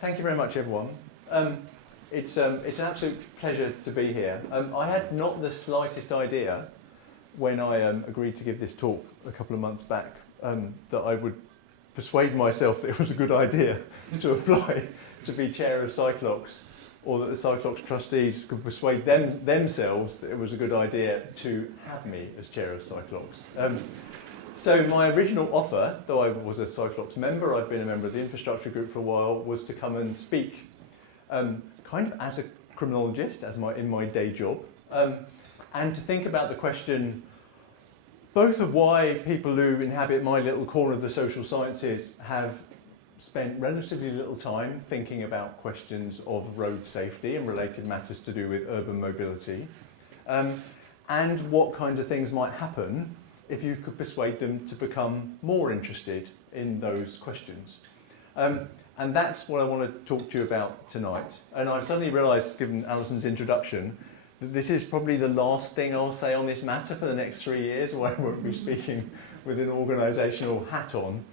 Thank you very much, everyone. It's an absolute pleasure to be here. I had not the slightest idea when I agreed to give this talk a couple of months back that I would persuade myself that it was a good idea to apply to be chair of CYCLOX, or that the CYCLOX trustees could persuade themselves that it was a good idea to have me as chair of CYCLOX. So my original offer, though I was a CYCLOX member, I've been a member of the infrastructure group for a while, was to come and speak kind of as a criminologist, in my day job, and to think about the question both of why people who inhabit my little corner of the social sciences have spent relatively little time thinking about questions of road safety and related matters to do with urban mobility, and what kinds of things might happen if you could persuade them to become more interested in those questions. And that's what I want to talk to you about tonight. And I've suddenly realised, given Alison's introduction, that this is probably the last thing I'll say on this matter for the next 3 years, where I won't be speaking with an organisational hat on.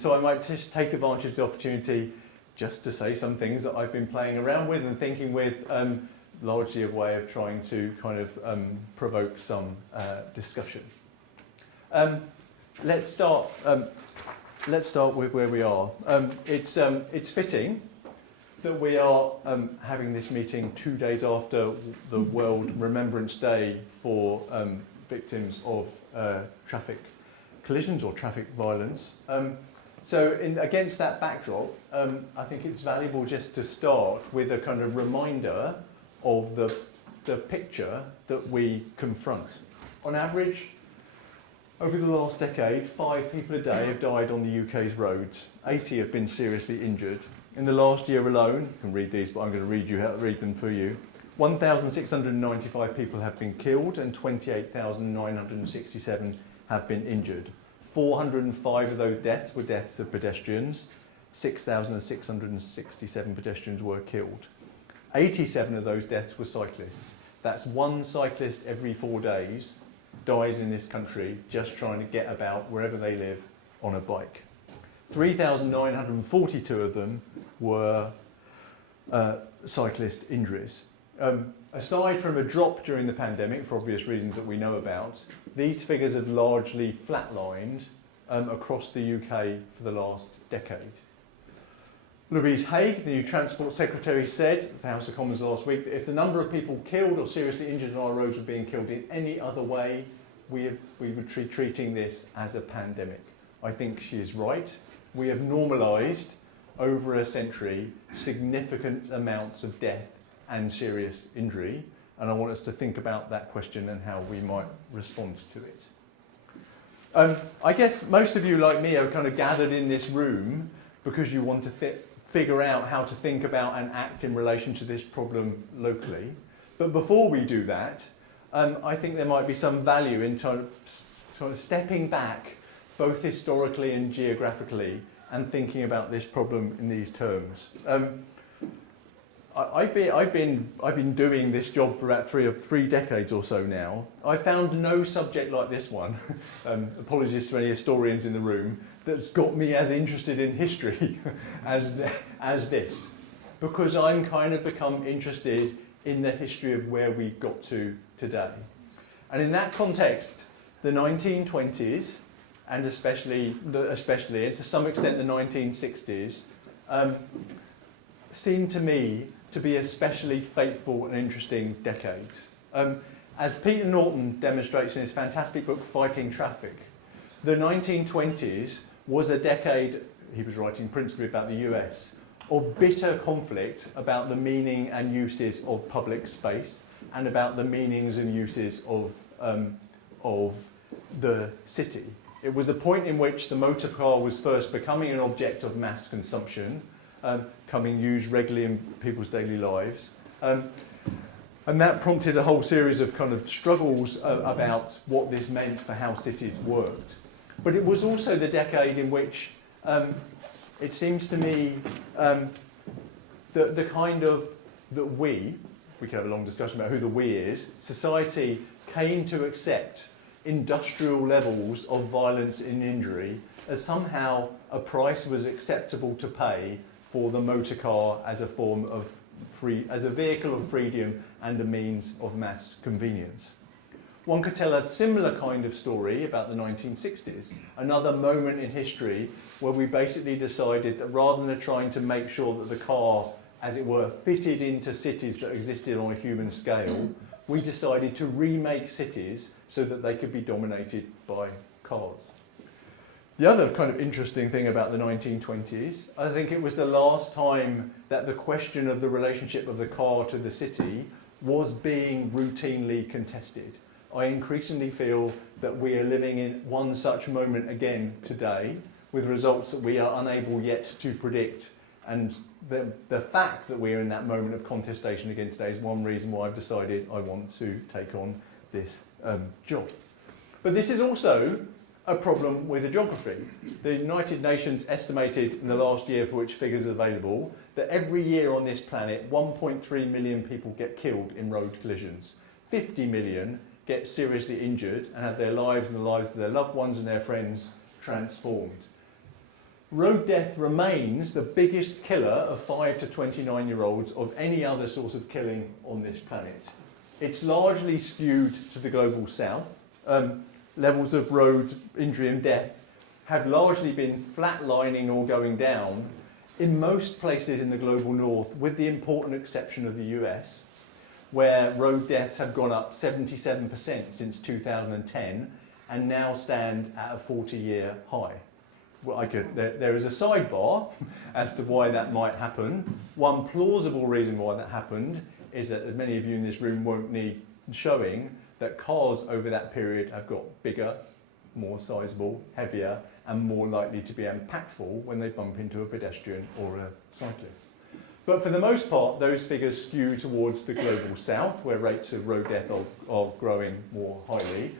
So I might just take advantage of the opportunity just to say some things that I've been playing around with and thinking with, largely a way of trying to kind of provoke some discussion. Let's start with where we are. It's fitting that we are having this meeting 2 days after the World Remembrance Day for victims of traffic collisions or traffic violence. So against that backdrop, I think it's valuable just to start with a kind of reminder of the picture that we confront. On average, over the last decade, 5 people a day have died on the UK's roads. 80 have been seriously injured. In the last year alone, you can read these, but I'm going to read them for you. 1,695 people have been killed and 28,967 have been injured. 405 of those deaths were deaths of pedestrians. 6,667 pedestrians were killed. 87 of those deaths were cyclists. That's one cyclist every 4 days dies in this country just trying to get about wherever they live on a bike. 3,942 of them were cyclist injuries. Aside from a drop during the pandemic, for obvious reasons that we know about, these figures have largely flatlined across the UK for the last decade. Louise Haigh, the new Transport Secretary, said at the House of Commons last week that if the number of people killed or seriously injured on our roads were being killed in any other way, we would be treating this as a pandemic. I think she is right. We have normalised, over a century, significant amounts of death and serious injury, and I want us to think about that question and how we might respond to it. I guess most of you, like me, are kind of gathered in this room because you want to figure out how to think about and act in relation to this problem locally. But before we do that, I think there might be some value in sort of stepping back, both historically and geographically, and thinking about this problem in these terms. I've been doing this job for about three decades or so now. I found no subject like this one, apologies to any historians in the room, that's got me as interested in history as this, because I'm kind of become interested in the history of where we got to today. And in that context, the 1920s, and especially and to some extent the 1960s, seem to me to be especially fateful and interesting decades. As Peter Norton demonstrates in his fantastic book Fighting Traffic, the 1920s was a decade, he was writing principally about the US, of bitter conflict about the meaning and uses of public space and about the meanings and uses of the city. It was a point in which the motor car was first becoming an object of mass consumption, coming used regularly in people's daily lives. And that prompted a whole series of kind of struggles about what this meant for how cities worked. But it was also the decade in which it seems to me the kind of that we could have a long discussion about who the we is, society came to accept industrial levels of violence and injury as somehow a price was acceptable to pay for the motor car as a form of as a vehicle of freedom and a means of mass convenience. One could tell a similar kind of story about the 1960s, another moment in history where we basically decided that rather than trying to make sure that the car, as it were, fitted into cities that existed on a human scale, we decided to remake cities so that they could be dominated by cars. The other kind of interesting thing about the 1920s, I think it was the last time that the question of the relationship of the car to the city was being routinely contested. I increasingly feel that we are living in one such moment again today, with results that we are unable yet to predict. And the fact that we are in that moment of contestation again today is one reason why I've decided I want to take on this job. But this is also a problem with the geography. The United Nations estimated in the last year, for which figures are available, that every year on this planet 1.3 million people get killed in road collisions. 50 million get seriously injured and have their lives and the lives of their loved ones and their friends transformed. Road death remains the biggest killer of 5 to 29-year-olds of any other source of killing on this planet. It's largely skewed to the global south. Levels of road injury and death have largely been flatlining or going down in most places in the global north, with the important exception of the US, where road deaths have gone up 77% since 2010 and now stand at a 40-year high. Well, there is a sidebar as to why that might happen. One plausible reason why that happened is that, as many of you in this room won't need showing, that cars over that period have got bigger, more sizable, heavier, and more likely to be impactful when they bump into a pedestrian or a cyclist. But for the most part, those figures skew towards the global south, where rates of road death are growing more highly.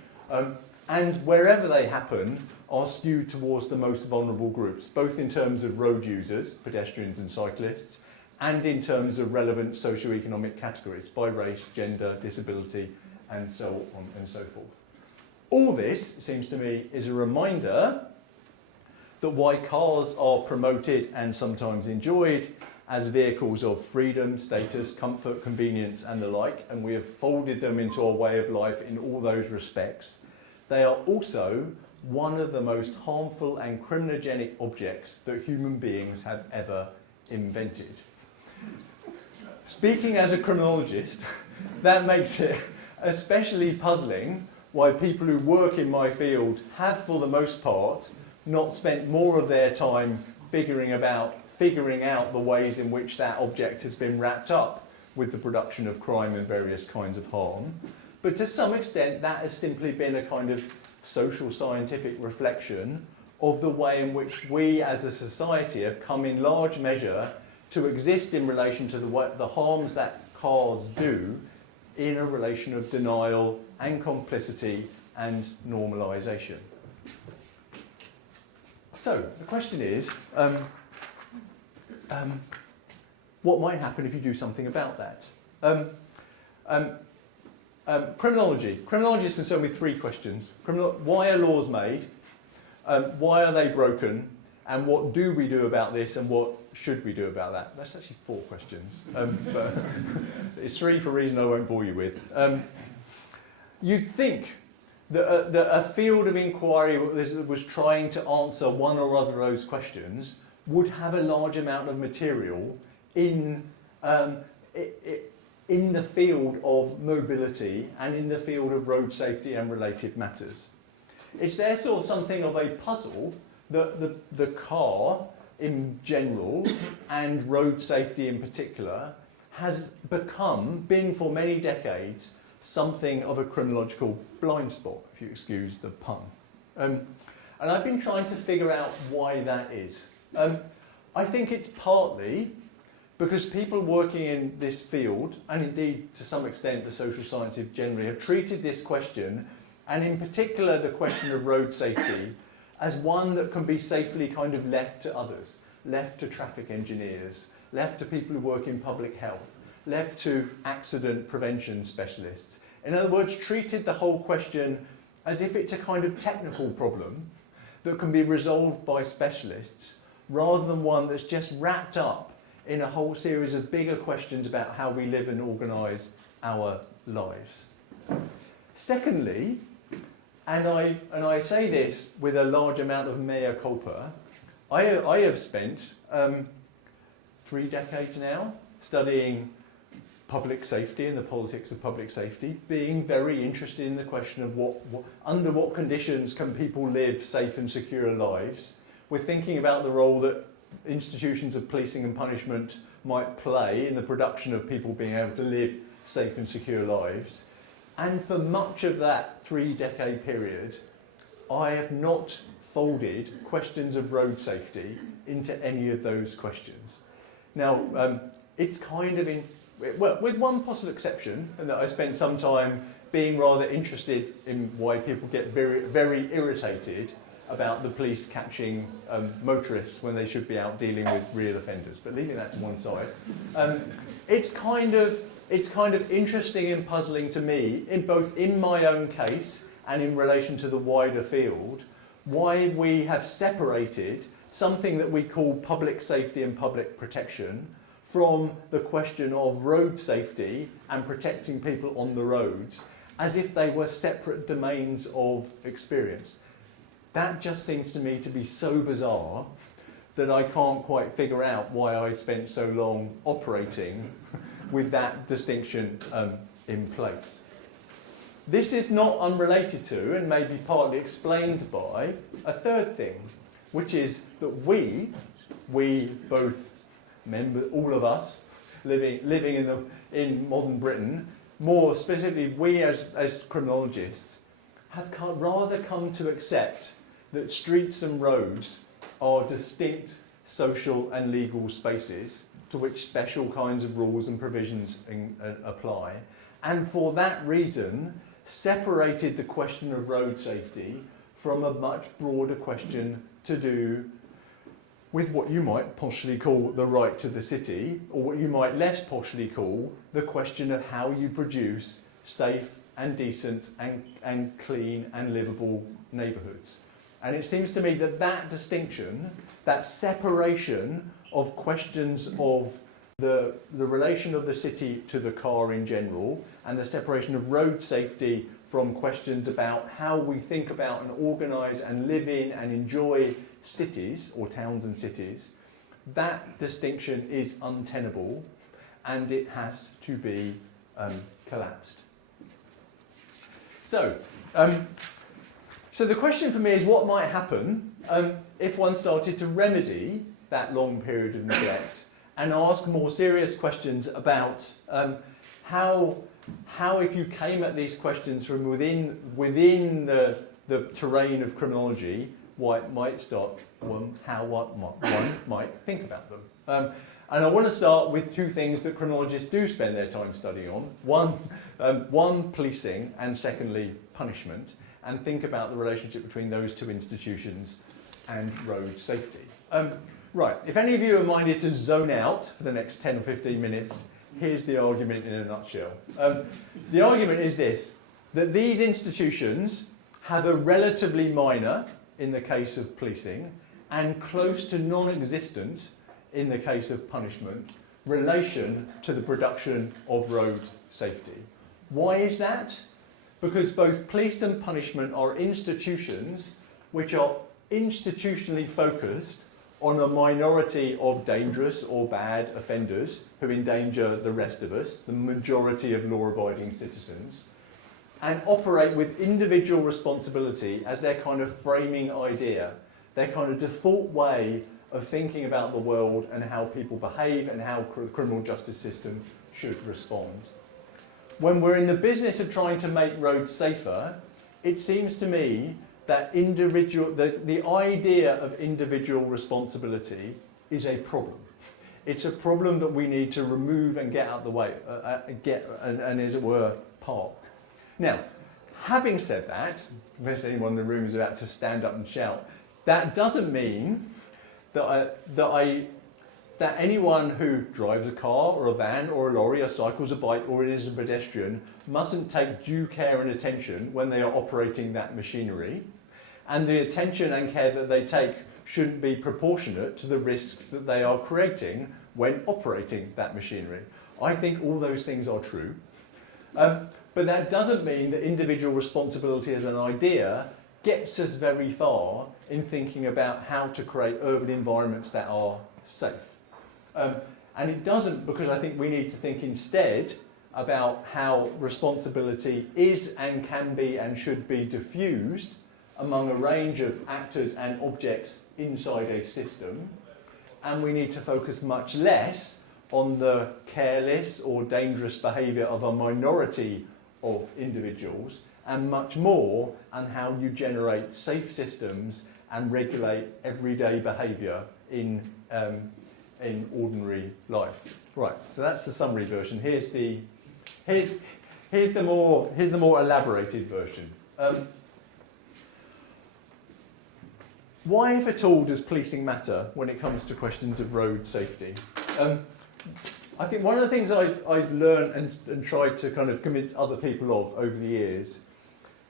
And wherever they happen, are skewed towards the most vulnerable groups, both in terms of road users, pedestrians and cyclists, and in terms of relevant socioeconomic categories, by race, gender, disability, and so on and so forth. All this, it seems to me, is a reminder that why cars are promoted and sometimes enjoyed as vehicles of freedom, status, comfort, convenience, and the like, and we have folded them into our way of life in all those respects, they are also one of the most harmful and criminogenic objects that human beings have ever invented. Speaking as a criminologist, that makes it especially puzzling why people who work in my field have, for the most part, not spent more of their time figuring out the ways in which that object has been wrapped up with the production of crime and various kinds of harm. But to some extent, that has simply been a kind of social scientific reflection of the way in which we as a society have come in large measure to exist in relation to the harms that cars do in a relation of denial and complicity and normalisation. So the question is, what might happen if you do something about that? Criminology. Criminology is concerned with three questions. Why are laws made? Why are they broken? And what do we do about this? And what should we do about that? That's actually four questions. But it's three for a reason I won't bore you with. You'd think that a field of inquiry that was trying to answer one or other of those questions would have a large amount of material in the field of mobility and in the field of road safety and related matters. It's therefore something of a puzzle that the car in general and road safety in particular has been for many decades something of a criminological blind spot, if you excuse the pun. And I've been trying to figure out why that is. I think it's partly because people working in this field, and indeed to some extent the social sciences generally, have treated this question, and in particular the question of road safety, as one that can be safely kind of left to others, left to traffic engineers, left to people who work in public health, left to accident prevention specialists. In other words, treated the whole question as if it's a kind of technical problem that can be resolved by specialists, rather than one that's just wrapped up in a whole series of bigger questions about how we live and organise our lives. Secondly, and I say this with a large amount of mea culpa, I have spent 3 decades now studying public safety and the politics of public safety, being very interested in the question of under what conditions can people live safe and secure lives. We're thinking about the role that institutions of policing and punishment might play in the production of people being able to live safe and secure lives. And for much of that 3-decade period, I have not folded questions of road safety into any of those questions. Now, it's kind of well, with one possible exception, and that I spent some time being rather interested in why people get very, very irritated about the police catching motorists when they should be out dealing with real offenders. But leaving that to one side, it's kind of interesting and puzzling to me, both in my own case and in relation to the wider field, why we have separated something that we call public safety and public protection from the question of road safety and protecting people on the roads, as if they were separate domains of experience. That just seems to me to be so bizarre that I can't quite figure out why I spent so long operating with that distinction in place. This is not unrelated to, and maybe partly explained by, a third thing, which is that we both all of us living in modern Britain, more specifically we as criminologists, have rather come to accept that streets and roads are distinct social and legal spaces to which special kinds of rules and provisions apply, and for that reason separated the question of road safety from a much broader question to do with what you might poshly call the right to the city, or what you might less poshly call the question of how you produce safe and decent and clean and livable neighbourhoods. And it seems to me that that distinction, that separation of questions of the relation of the city to the car in general, and the separation of road safety from questions about how we think about and organise and live in and enjoy cities, or towns and cities, that distinction is untenable and it has to be collapsed. So the question for me is what might happen if one started to remedy that long period of neglect and ask more serious questions about how if you came at these questions from within the terrain of criminology, what might start how one might think about them. And I want to start with 2 things that criminologists do spend their time studying on. One, policing, and secondly, punishment, and think about the relationship between those 2 institutions and road safety. Right, if any of you are minded to zone out for the next 10 or 15 minutes, here's the argument in a nutshell. The argument is this, that these institutions have a relatively minor, in the case of policing, and close to non-existent, in the case of punishment, relation to the production of road safety. Why is that? Because both police and punishment are institutions which are institutionally focused on a minority of dangerous or bad offenders who endanger the rest of us, the majority of law-abiding citizens, and operate with individual responsibility as their kind of framing idea, their kind of default way of thinking about the world and how people behave and how the criminal justice system should respond. When we're in the business of trying to make roads safer, it seems to me that the idea of individual responsibility is a problem. It's a problem that we need to remove and get out of the way, and as it were, park. Now, having said that, unless anyone in the room is about to stand up and shout, that doesn't mean that anyone who drives a car or a van or a lorry or cycles a bike or is a pedestrian mustn't take due care and attention when they are operating that machinery, and the attention and care that they take shouldn't be proportionate to the risks that they are creating when operating that machinery. I think all those things are true. But that doesn't mean that individual responsibility as an idea gets us very far in thinking about how to create urban environments that are safe. And it doesn't, because I think we need to think instead about how responsibility is and can be and should be diffused among a range of actors and objects inside a system. And we need to focus much less on the careless or dangerous behaviour of a minority of individuals, and much more on how you generate safe systems and regulate everyday behaviour in ordinary life. Right, so that's the summary version. Here's the more elaborated version. Why, if at all, does policing matter when it comes to questions of road safety? I think one of the things I've learned and tried to kind of convince other people of over the years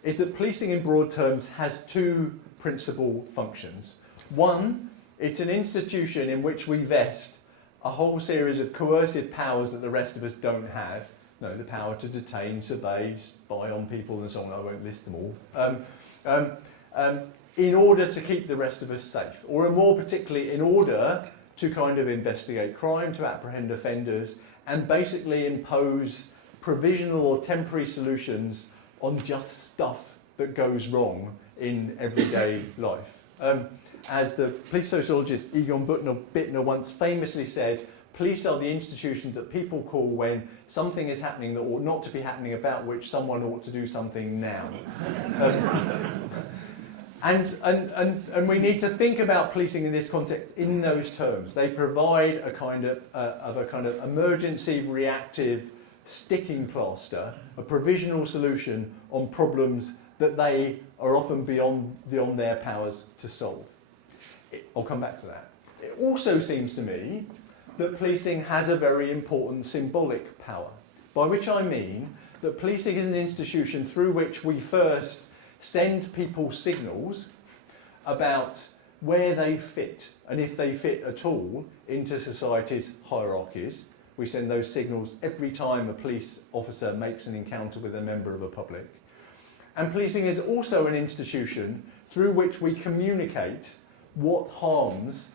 is that policing in broad terms has two principal functions. One, it's an institution in which we vest a whole series of coercive powers that the rest of us don't have. No, the power to detain, survey, spy on people and so on, I won't list them all. In order to keep the rest of us safe, or more particularly in order to kind of investigate crime, to apprehend offenders, and basically impose provisional or temporary solutions on just stuff that goes wrong in everyday life. As the police sociologist Egon Bittner once famously said, police are the institutions that people call when something is happening that ought not to be happening, about which someone ought to do something now. And we need to think about policing in this context in those terms. They provide a kind of emergency reactive sticking plaster, a provisional solution on problems that they are often beyond their powers to solve. I'll come back to that. It also seems to me that policing has a very important symbolic power, by which I mean that policing is an institution through which we first send people signals about where they fit, and if they fit at all, into society's hierarchies. We send those signals every time a police officer makes an encounter with a member of the public. And policing is also an institution through which we communicate what harms,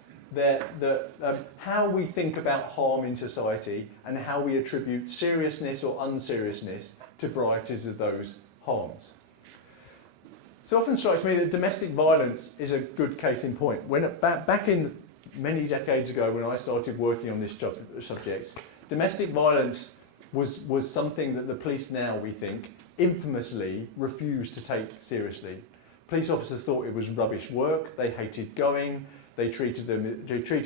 how we think about harm in society, and how we attribute seriousness or unseriousness to varieties of those harms. So it often strikes me that domestic violence is a good case in point. Back in many decades ago, when I started working on this subject, domestic violence was something that the police now, we think, infamously refused to take seriously. Police officers thought it was rubbish work, they hated going, they treated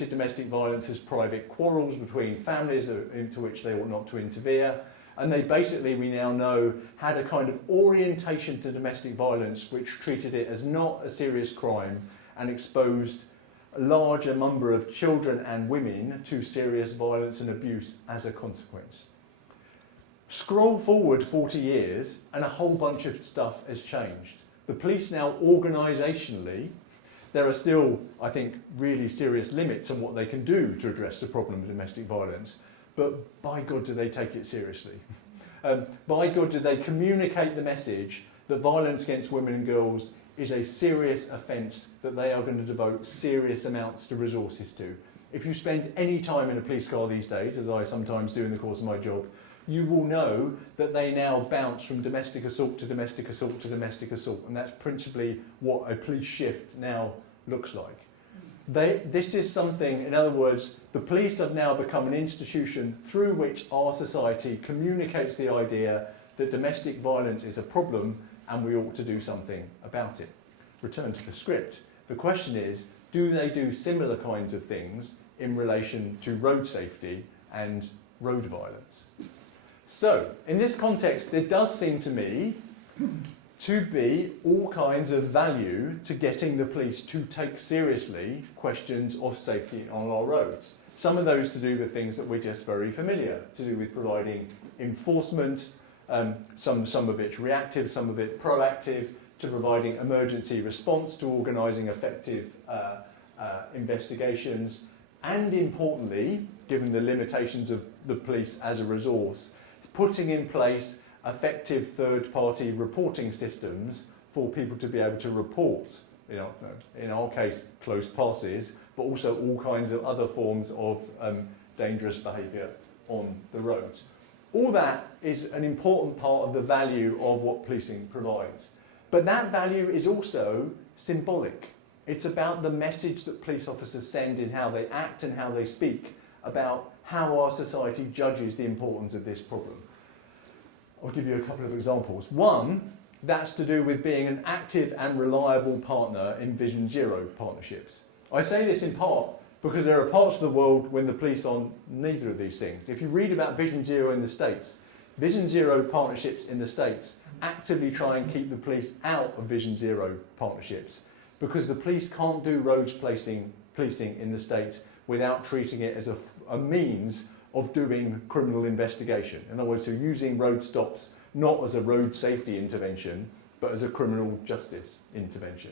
domestic violence as private quarrels between families into which they ought not to interfere, and they basically, we now know, had a kind of orientation to domestic violence which treated it as not a serious crime and exposed a larger number of children and women to serious violence and abuse as a consequence. Scroll forward 40 years and a whole bunch of stuff has changed. The police now, organisationally, there are still, I think, really serious limits on what they can do to address the problem of domestic violence, but by God do they take it seriously. By God do they communicate the message that violence against women and girls is a serious offence that they are going to devote serious amounts of resources to. If you spend any time in a police car these days, as I sometimes do in the course of my job, you will know that they now bounce from domestic assault to domestic assault to domestic assault, and that's principally what a police shift now looks like. This is something, in other words, the police have now become an institution through which our society communicates the idea that domestic violence is a problem and we ought to do something about it. Return to the script. The question is, do they do similar kinds of things in relation to road safety and road violence? So, in this context, there does seem to me to be all kinds of value to getting the police to take seriously questions of safety on our roads. Some of those to do with things that we're just very familiar, to do with providing enforcement, some of it reactive, some of it proactive, to providing emergency response, to organising effective investigations, and importantly, given the limitations of the police as a resource, putting in place effective third-party reporting systems for people to be able to report, in our case, close passes, but also all kinds of other forms of dangerous behaviour on the roads. All that is an important part of the value of what policing provides. But that value is also symbolic. It's about the message that police officers send in how they act and how they speak about how our society judges the importance of this problem. I'll give you a couple of examples. One, that's to do with being an active and reliable partner in Vision Zero partnerships. I say this in part because there are parts of the world when the police are neither of these things. If you read about Vision Zero in the States, Vision Zero partnerships in the States actively try and keep the police out of Vision Zero partnerships because the police can't do roads policing in the States without treating it as a means of doing criminal investigation. In other words, so using road stops not as a road safety intervention, but as a criminal justice intervention.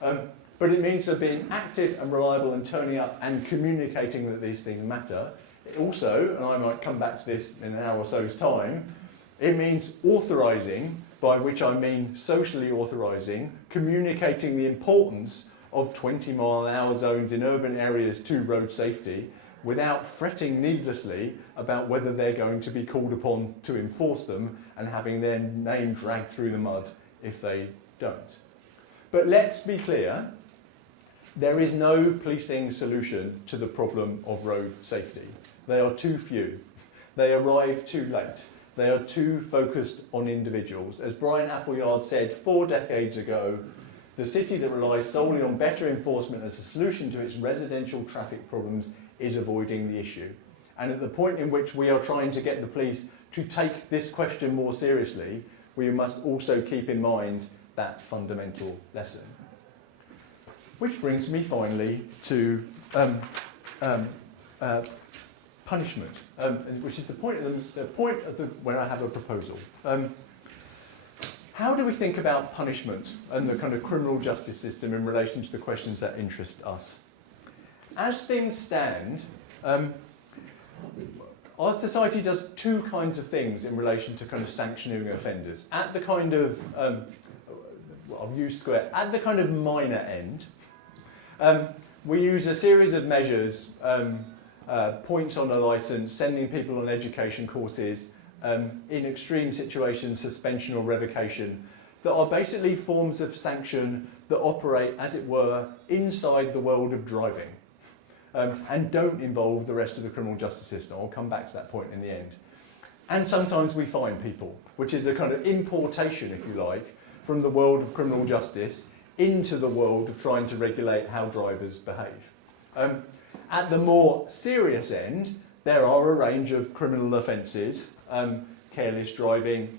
But it means that being active and reliable and turning up and communicating that these things matter. It also, and I might come back to this in an hour or so's time, it means authorising, by which I mean socially authorising, communicating the importance of 20-mile-an-hour zones in urban areas to road safety without fretting needlessly about whether they're going to be called upon to enforce them and having their name dragged through the mud if they don't. But let's be clear, there is no policing solution to the problem of road safety. They are too few. They arrive too late. They are too focused on individuals. As Brian Appleyard said 4 decades ago, the city that relies solely on better enforcement as a solution to its residential traffic problems is avoiding the issue. And at the point in which we are trying to get the police to take this question more seriously, we must also keep in mind that fundamental lesson. Which brings me finally to punishment, which is the point of when I have a proposal. How do we think about punishment and the kind of criminal justice system in relation to the questions that interest us? As things stand, our society does 2 kinds of things in relation to kind of sanctioning offenders. At the kind of, I'll use square, at the kind of minor end, we use a series of measures, points on a licence, sending people on education courses, in extreme situations, suspension or revocation, that are basically forms of sanction that operate, as it were, inside the world of driving. And don't involve the rest of the criminal justice system. I'll come back to that point in the end. And sometimes we fine people, which is a kind of importation, if you like, from the world of criminal justice into the world of trying to regulate how drivers behave. At the more serious end, there are a range of criminal offences, careless driving,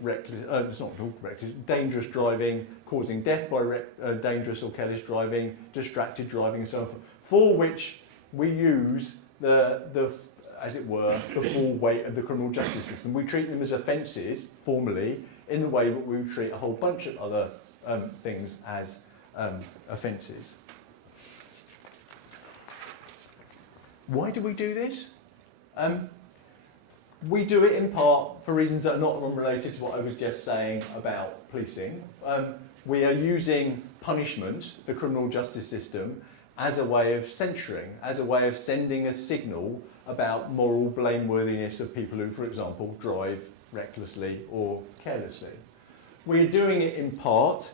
dangerous driving, causing death by dangerous or careless driving, distracted driving, and so on, for which we use as it were, the full weight of the criminal justice system. We treat them as offences, formally, in the way that we would treat a whole bunch of other things as offences. Why do we do this? We do it in part for reasons that are not unrelated to what I was just saying about policing. We are using punishment, the criminal justice system, as a way of censuring, as a way of sending a signal about moral blameworthiness of people who, for example, drive recklessly or carelessly. We're doing it in part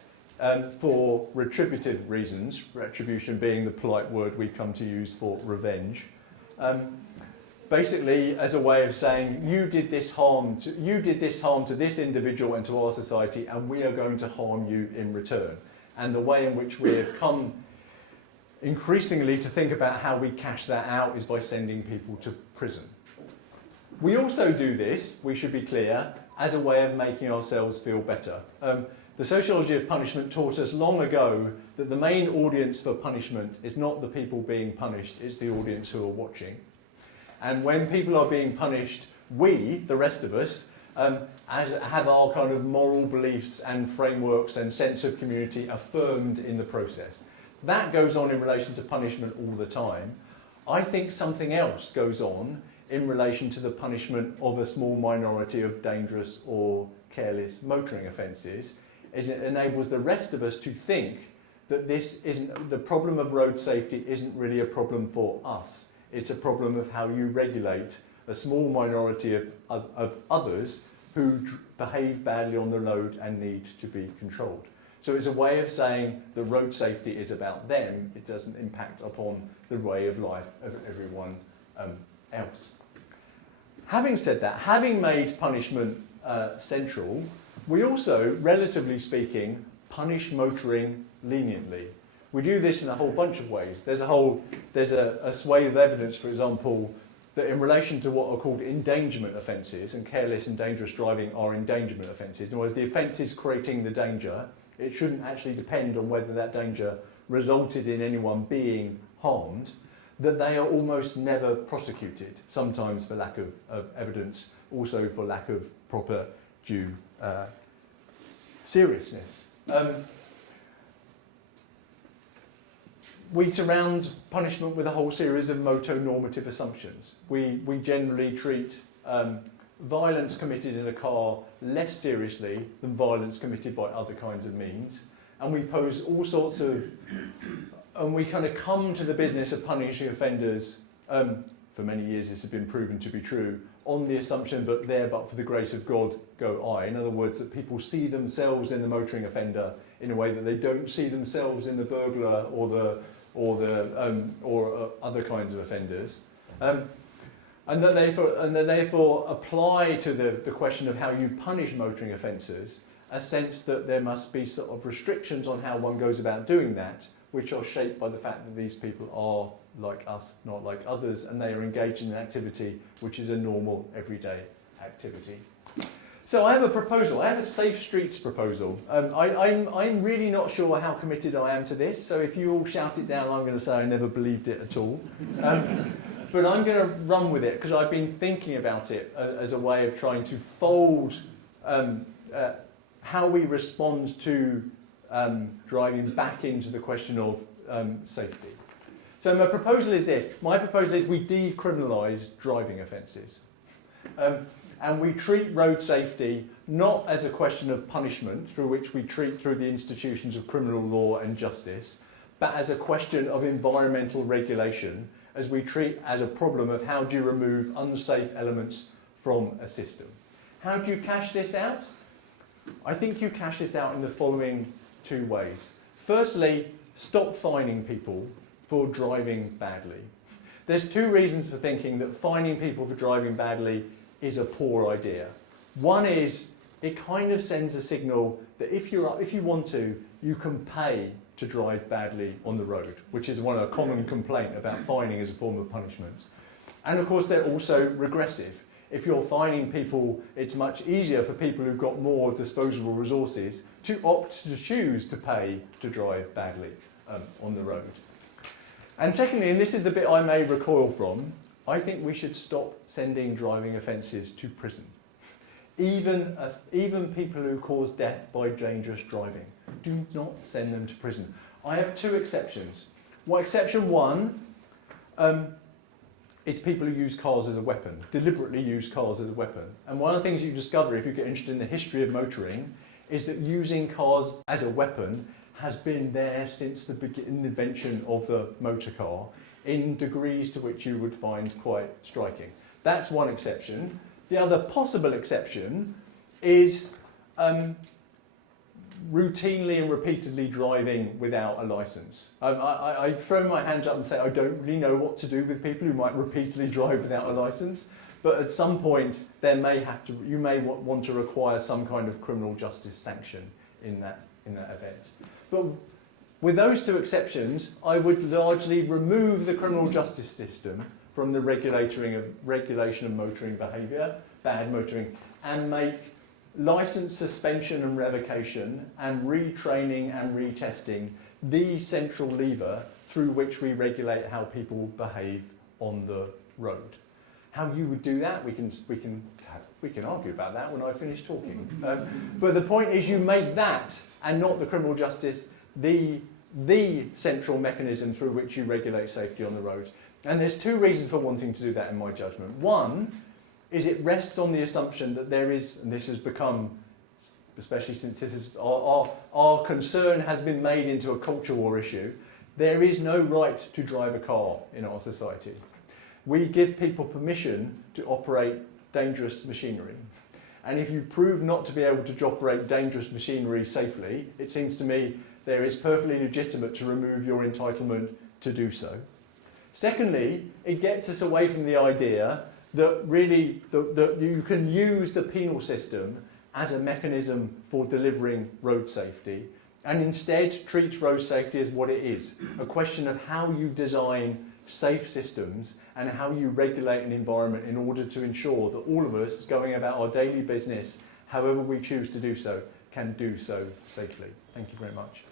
for retributive reasons, retribution being the polite word we come to use for revenge. Basically as a way of saying, you did this harm to this individual and to our society, and we are going to harm you in return. And the way in which we have come increasingly to think about how we cash that out is by sending people to prison. We also do this, we should be clear, as a way of making ourselves feel better. The sociology of punishment taught us long ago that the main audience for punishment is not the people being punished, it's the audience who are watching. And when people are being punished, we, the rest of us, have our kind of moral beliefs and frameworks and sense of community affirmed in the process. That goes on in relation to punishment all the time. I think something else goes on in relation to the punishment of a small minority of dangerous or careless motoring offences, is it enables the rest of us to think that this isn't, the problem of road safety isn't really a problem for us. It's a problem of how you regulate a small minority of others who behave badly on the road and need to be controlled. So it's a way of saying the road safety is about them, it doesn't impact upon the way of life of everyone else. Having said that, having made punishment central, we also, relatively speaking, punish motoring leniently. We do this in a whole bunch of ways. There's a swathe of evidence, for example, that in relation to what are called endangerment offences, and careless and dangerous driving are endangerment offences, in other words, the offence is creating the danger, it shouldn't actually depend on whether that danger resulted in anyone being harmed, that they are almost never prosecuted, sometimes for lack of evidence, also for lack of proper due seriousness. We surround punishment with a whole series of motonormative assumptions. We generally treat violence committed in a car less seriously than violence committed by other kinds of means, and we pose all sorts of, and we kind of come to the business of punishing offenders, for many years this has been proven to be true, on the assumption that there but for the grace of God go I. In other words, that people see themselves in the motoring offender in a way that they don't see themselves in the burglar or other kinds of offenders. And that therefore apply to the question of how you punish motoring offences a sense that there must be sort of restrictions on how one goes about doing that, which are shaped by the fact that these people are like us, not like others, and they are engaged in an activity which is a normal, everyday activity. So I have a proposal. I have a Safe Streets proposal. I'm really not sure how committed I am to this, so if you all shout it down, I'm going to say I never believed it at all. But I'm going to run with it because I've been thinking about it as a way of trying to fold how we respond to driving back into the question of safety. So my proposal is this. My proposal is we decriminalise driving offences. And we treat road safety not as a question of punishment through which we treat through the institutions of criminal law and justice, but as a question of environmental regulation, as we treat as a problem of how do you remove unsafe elements from a system. How do you cash this out? I think you cash this out in the following two ways. Firstly, stop fining people for driving badly. There's two reasons for thinking that fining people for driving badly is a poor idea. One is it kind of sends a signal that if you want to, you can pay to drive badly on the road, which is a common complaint about fining as a form of punishment. And of course, they're also regressive. If you're fining people, it's much easier for people who've got more disposable resources to opt to choose to pay to drive badly on the road. And secondly, and this is the bit I may recoil from, I think we should stop sending driving offences to prison. Even people who cause death by dangerous driving, do not send them to prison. I have two exceptions. Well, exception one is people who use cars as a weapon, deliberately use cars as a weapon. And one of the things you discover if you get interested in the history of motoring is that using cars as a weapon has been there since the invention of the motor car in degrees to which you would find quite striking. That's one exception. The other possible exception is routinely and repeatedly driving without a licence. I throw my hands up and say I don't really know what to do with people who might repeatedly drive without a licence, but at some point you may want to require some kind of criminal justice sanction in that event. But with those two exceptions, I would largely remove the criminal justice system from the regulation of motoring behaviour, bad motoring, and make licence suspension and revocation and retraining and retesting the central lever through which we regulate how people behave on the road. How you would do that, we can argue about that when I finish talking. But the point is you make that, and not the criminal justice, the the central mechanism through which you regulate safety on the roads. And there's two reasons for wanting to do that in my judgment. One is it rests on the assumption that there is, and this has become, especially since this is our concern has been made into a culture war issue, there is no right to drive a car in our society. We give people permission to operate dangerous machinery. And if you prove not to be able to operate dangerous machinery safely, it seems to me there is perfectly legitimate to remove your entitlement to do so. Secondly, it gets us away from the idea that really that you can use the penal system as a mechanism for delivering road safety, and instead treat road safety as what it is, a question of how you design safe systems and how you regulate an environment in order to ensure that all of us going about our daily business, however we choose to do so, can do so safely. Thank you very much.